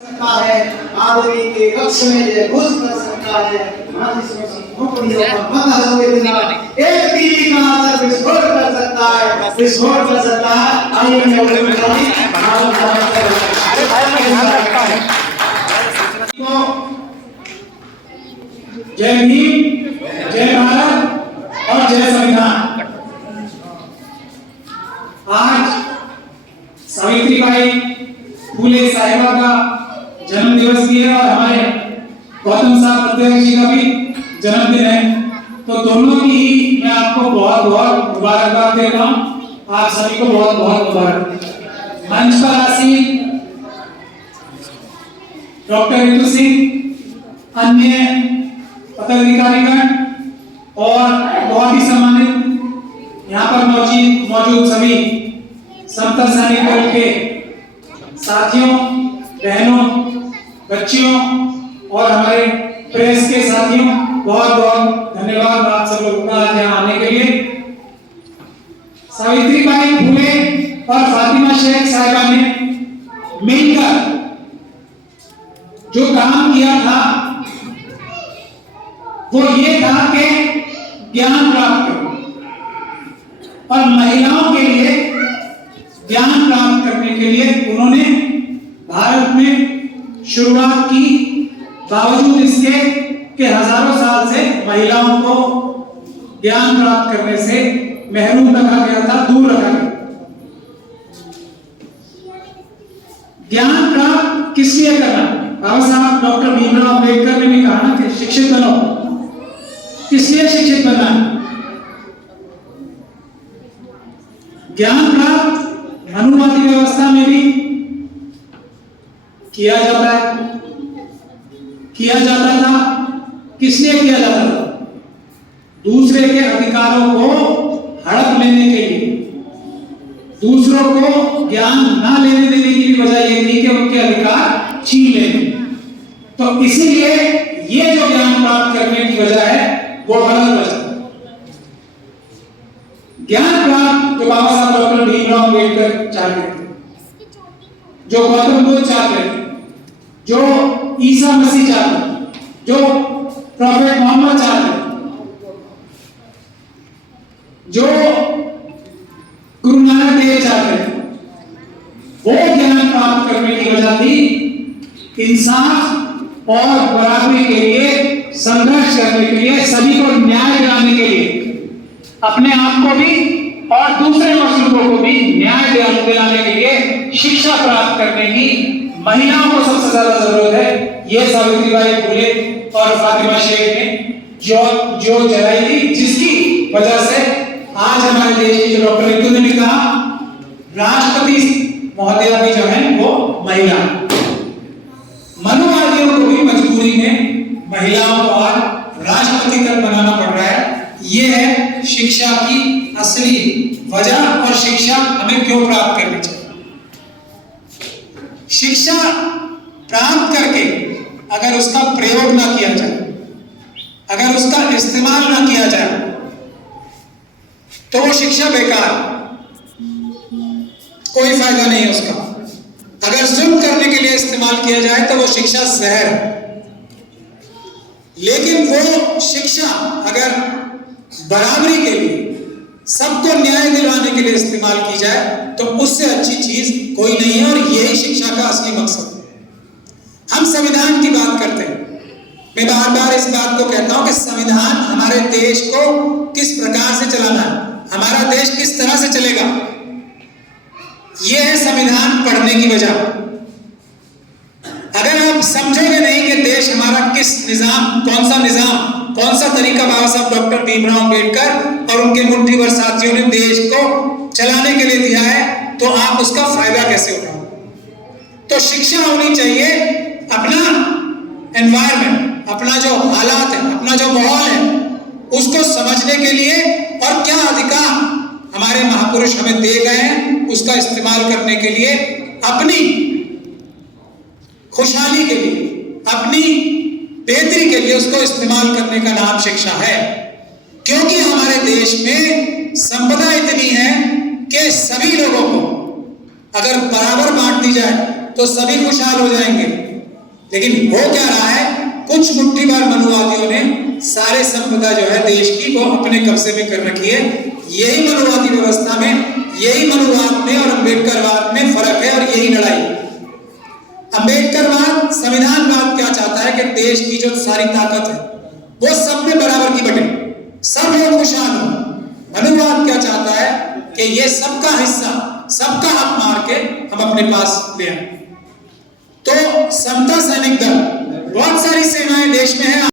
सकता है, आदमी के कक्ष में ये घुस कर सकता है, एक टीवी का असर विस्फोट कर सकता है, विस्फोट कर सकता है। आइए मैं जय भीम, जय भारत और जय संविधान। आज सावित्रीबाई फुले साहिबा का जन्म दिवस भी है और हमारे गौतम साहब अध्यक्ष जी का भी जन्मदिन है, तो दोनों की ही मैं आपको बहुत बहुत मुबारकबाद देता हूँ। आप सभी को बहुत बहुत मुबारक। मंच पर आसीन डॉक्टर रितु सिंह, अन्य पदाधिकारीगण और बहुत ही सम्मानित यहाँ पर मौजूद सभी समता सैनिक दल के साथियों, बहनों, बच्चियों और हमारे प्रेस के साथियों, बहुत बहुत धन्यवाद आप सब लोगों का आज यहाँ आने के लिए। सावित्रीबाई फुले और फातिमा शेख साहिबा ने मिलकर जो काम किया था वो ये था कि ज्ञान प्राप्त करो, और महिलाओं के लिए ज्ञान प्राप्त करने के लिए उन्होंने भारत में शुरुआत की। बावजूद इसके कि हजारों साल से महिलाओं को ज्ञान प्राप्त करने से महरूम रखा गया था, दूर रखा गया। ज्ञान प्राप्त किस लिए करना? बाबा साहब डॉक्टर भीमराव अम्बेडकर ने भी कहा ना कि शिक्षित बनो। किस लिए शिक्षित बनना है? ज्ञान प्राप्त अनुवादी व्यवस्था में भी किया जाता है, किया जाता था। किस लिए किया जाता था? दूसरे के अधिकारों को हड़प लेने के लिए, दूसरों को ज्ञान ना लेने देने की भी वजह यह थी कि उनके अधिकार छीन लेने। तो इसीलिए ये जो ज्ञान प्राप्त करने की वजह है वो गलत वजह। ज्ञान प्राप्त जो बाबा साहब डॉक्टर भीमराव अम्बेडकर चाहते थे, जो गौतम बुद्ध चाहते थे, जो ईसा मसीह चाहते, जो प्रॉफेट मोहम्मद चाहते, जो गुरु नानक देव चाहते, वो ज्ञान प्राप्त करने की वजह थी इंसाफ और बराबरी के लिए संघर्ष करने के लिए, सभी को न्याय दिलाने के लिए, अपने आप को भी और दूसरे मजलूमों को भी न्याय दिलाने के लिए शिक्षा प्राप्त करने की महिलाओं को सबसे ज्यादा जरूरत है। ये सावित्रीबाई फुले और फातिमा शेख ने जो जलाई थी, जिसकी वजह से आज हमारे देश की, जो डॉक्टर रितु ने भी कहा, राष्ट्रपति महोदया भी जो है वो महिला। मनुवादियों को भी मजबूरी में महिलाओं को आज राष्ट्रपति तक बनाना पड़ रहा है। ये है शिक्षा की असली वजह, और शिक्षा हमें क्यों प्राप्त करनी चाहिए। शिक्षा प्राप्त करके अगर उसका प्रयोग ना किया जाए, अगर उसका इस्तेमाल ना किया जाए, तो वो शिक्षा बेकार, कोई फायदा नहीं है उसका। अगर जुल्म करने के लिए इस्तेमाल किया जाए तो वो शिक्षा जहर। लेकिन वो शिक्षा अगर बराबरी के लिए, सबको न्याय दिलाने के लिए इस्तेमाल की जाए तो उससे अच्छी चीज कोई नहीं है, और यही शिक्षा का असली मकसद है। हम संविधान की बात करते हैं, मैं बार बार इस बात को कहता हूं कि संविधान हमारे देश को किस प्रकार से चलाना है, हमारा देश किस तरह से चलेगा, यह है संविधान पढ़ने की वजह। अगर आप समझोगे नहीं कि देश हमारा किस निजाम, कौन सा तरीका बाबा साहब डॉक्टर भीमराव अम्बेडकर और उनके मुट्ठीभर साथियों ने देश को चलाने के लिए दिया है, तो आप उसका फायदा कैसे उठाओगे। तो शिक्षा होनी चाहिए, अपना एनवायरमेंट, अपना जो हालात है, अपना जो माहौल है, उसको समझने के लिए, और क्या अधिकार हमारे महापुरुष हमें दे गए हैं उसका इस्तेमाल करने के लिए, अपनी खुशहाली के लिए, अपनी बेहतरी के लिए उसको इस्तेमाल करने का नाम शिक्षा है। क्योंकि हमारे देश में संपदा इतनी है कि सभी लोगों को अगर बराबर बांट दी जाए तो सभी खुशहाल हो जाएंगे। लेकिन हो क्या रहा है, कुछ मुट्ठीभर मनुवादियों ने सारे संपदा जो है देश की वो अपने कब्जे में कर रखी है। यही मनुवादी व्यवस्था में, यही मनुवाद में और अम्बेडकरवाद में फर्क है और यही लड़ाई। अम्बेडकरवाद, संविधानवाद क्या चाहता है कि देश की जो सारी ताकत है वो सब में बराबर की बटे, सब लोग खुशहाल हो। मनुवाद क्या चाहता है कि ये सबका हिस्सा, सबका हक मार के हम अपने पास ले आए। तो समता सैनिक दल, बहुत सारी सेनाएं देश में है।